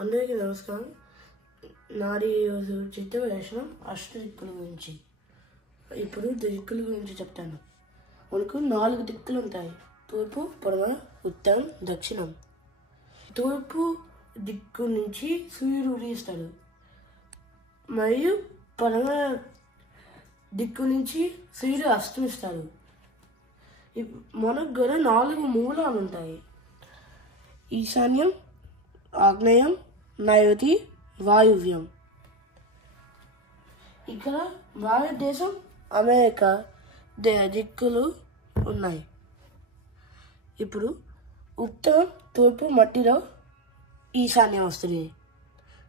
అందరికీ నమస్కారం. నాది ఈరోజు చిత్రప్రదర్శనం అష్టదిక్కుల గురించి. ఇప్పుడు దిక్కుల గురించి చెప్తాను. మనకు 4 దిక్కులు ఉంటాయి: తూర్పు, పడమర, ఉత్తరం, దక్షిణం. తూర్పు దిక్కు నుంచి సూర్యుడు ఉదయిస్తాడు, మరియు పడమర దిక్కు నుంచి సూర్యుడు అస్తమిస్తాడు. మనకు కూడా 4 మూలాలు ఉంటాయి: ఈశాన్యం, ఆగ్నేయం, నైరుతి, వాయువ్యం. ఇక్కడ భారతదేశం, అమెరికా దిక్కులు ఉన్నాయి. ఇప్పుడు ఉత్తరం తూర్పు మధ్యలో ఈశాన్యం వస్తుంది,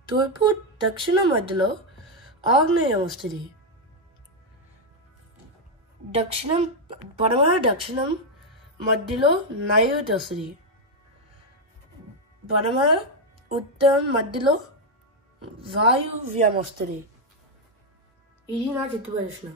తూర్పు దక్షిణం మధ్యలో ఆగ్నేయం వస్తుంది, పడమర దక్షిణం మధ్యలో నైరుతి వస్తుంది, పడమర ఉత్తరం మధ్యలో వాయువ్యం వస్తుంది. ఇది నా చిత్రప్రదర్శన.